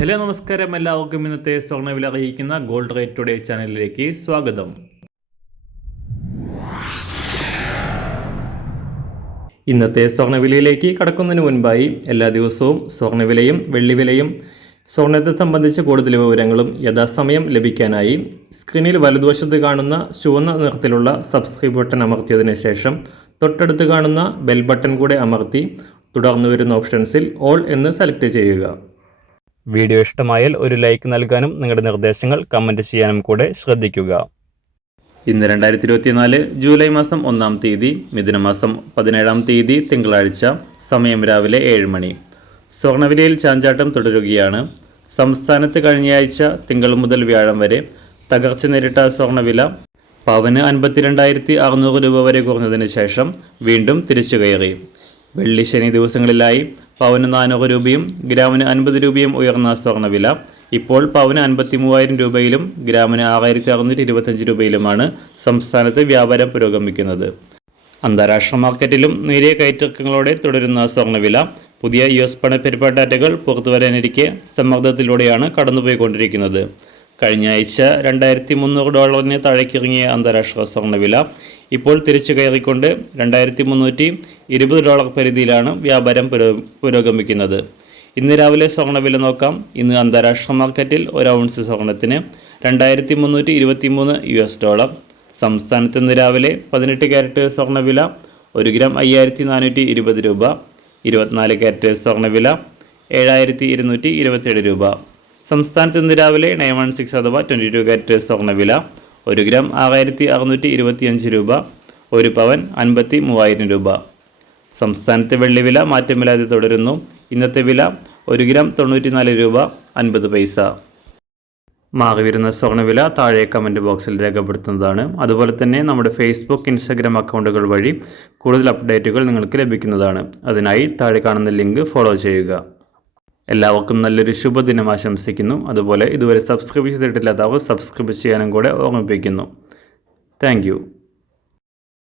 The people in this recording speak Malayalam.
ഹലോ നമസ്കാരം, എല്ലാവർക്കും ഇന്നത്തെ സ്വർണ്ണവില അറിയിക്കുന്ന ഗോൾഡ് റേറ്റ് ടുഡേ ചാനലിലേക്ക് സ്വാഗതം. ഇന്നത്തെ സ്വർണ്ണവിലയിലേക്ക് കടക്കുന്നതിന് മുൻപായി എല്ലാ ദിവസവും സ്വർണ്ണവിലയും വെള്ളിവിലയും സ്വർണ്ണത്തെ സംബന്ധിച്ച കൂടുതൽ വിവരങ്ങളും യഥാസമയം ലഭിക്കാനായി സ്ക്രീനിൽ വലതുവശത്ത് കാണുന്ന ചുവന്ന നിറത്തിലുള്ള സബ്സ്ക്രൈബ് ബട്ടൺ അമർത്തിയതിനു ശേഷം തൊട്ടടുത്ത് കാണുന്ന ബെൽ ബട്ടൺ കൂടെ അമർത്തി തുടർന്ന് വരുന്ന ഓപ്ഷൻസിൽ ഓൾ എന്ന് സെലക്ട് ചെയ്യുക. വീഡിയോ ഇഷ്ടമായാൽ ഒരു ലൈക്ക് നൽകാനും നിങ്ങളുടെ നിർദ്ദേശങ്ങൾ കമൻറ്റ് ചെയ്യാനും കൂടെ ശ്രദ്ധിക്കുക. ഇന്ന് 2024 ജൂലൈ മാസം 1-ാം തീയതി, മിഥുനമാസം 17-ാം തീയതി തിങ്കളാഴ്ച, സമയം രാവിലെ 7 മണി. സ്വർണ്ണവിലയിൽ ചാഞ്ചാട്ടം തുടരുകയാണ്. സംസ്ഥാനത്ത് കഴിഞ്ഞയാഴ്ച തിങ്കൾ മുതൽ വ്യാഴം വരെ തകർച്ച നേരിട്ട സ്വർണ്ണവില പവന് 52,600 രൂപ വരെ കുറഞ്ഞതിന് ശേഷം വീണ്ടും തിരിച്ചു കയറി. വെള്ളി ശനി ദിവസങ്ങളിലായി പവന് 400 രൂപയും ഗ്രാമിന് 50 രൂപയും ഉയർന്ന സ്വർണ്ണവില ഇപ്പോൾ പവന് 53,000 രൂപയിലും ഗ്രാമിന് 6,625 രൂപയിലുമാണ് സംസ്ഥാനത്ത് വ്യാപാരം പുരോഗമിക്കുന്നത്. അന്താരാഷ്ട്ര മാർക്കറ്റിലും നേരിയ കയറ്റിറക്കങ്ങളോടെ തുടരുന്ന സ്വർണ്ണവില പുതിയ US പണപ്പെരുപ്പ ഡാറ്റകൾ പുറത്തുവരാനിരിക്കെ സമ്മർദ്ദത്തിലൂടെയാണ് കടന്നുപോയിക്കൊണ്ടിരിക്കുന്നത്. കഴിഞ്ഞ ആഴ്ച $2,300 താഴേക്കിറങ്ങിയ അന്താരാഷ്ട്ര സ്വർണ്ണവില ഇപ്പോൾ തിരിച്ചു കയറിക്കൊണ്ട് $2,320 പരിധിയിലാണ് വ്യാപാരം പുരോഗമിക്കുന്നത്. ഇന്ന് രാവിലെ സ്വർണ്ണവില നോക്കാം. ഇന്ന് അന്താരാഷ്ട്ര മാർക്കറ്റിൽ ഒരു ഔൺസ് സ്വർണ്ണത്തിന് $2,323. സംസ്ഥാനത്ത് ഇന്ന് രാവിലെ 18 ക്യാരറ്റ് സ്വർണ്ണവില 1 ഗ്രാം 5,420 രൂപ. 24 ക്യാരറ്റ് സ്വർണ്ണവില 7,227 രൂപ. സംസ്ഥാനത്ത് ഇന്ന് രാവിലെ 916 അഥവാ 22 ക്യാരറ്റ് സ്വർണ്ണവില 1 ഗ്രാം 6,625 രൂപ. 1 പവൻ 53,000 രൂപ. സംസ്ഥാനത്തെ വെള്ളിവില മാറ്റമില്ലാതെ തുടരുന്നു. ഇന്നത്തെ വില 1 ഗ്രാം 94 രൂപ 50 പൈസ. മാറിവരുന്ന സ്വർണ്ണവില താഴെ കമൻറ്റ് ബോക്സിൽ രേഖപ്പെടുത്തുന്നതാണ്. അതുപോലെ തന്നെ നമ്മുടെ ഫേസ്ബുക്ക്, ഇൻസ്റ്റാഗ്രാം അക്കൗണ്ടുകൾ വഴി കൂടുതൽ അപ്ഡേറ്റുകൾ നിങ്ങൾക്ക് ലഭിക്കുന്നതാണ്. അതിനായി താഴെ കാണുന്ന ലിങ്ക് ഫോളോ ചെയ്യുക. എല്ലാവർക്കും നല്ലൊരു ശുഭദിനം ആശംസിക്കുന്നു. അതുപോലെ ഇതുവരെ സബ്സ്ക്രൈബ് ചെയ്തിട്ടില്ലാത്തവർ സബ്സ്ക്രൈബ് ചെയ്യാനും കൂടെ ഓർമ്മിപ്പിക്കുന്നു. Thank you.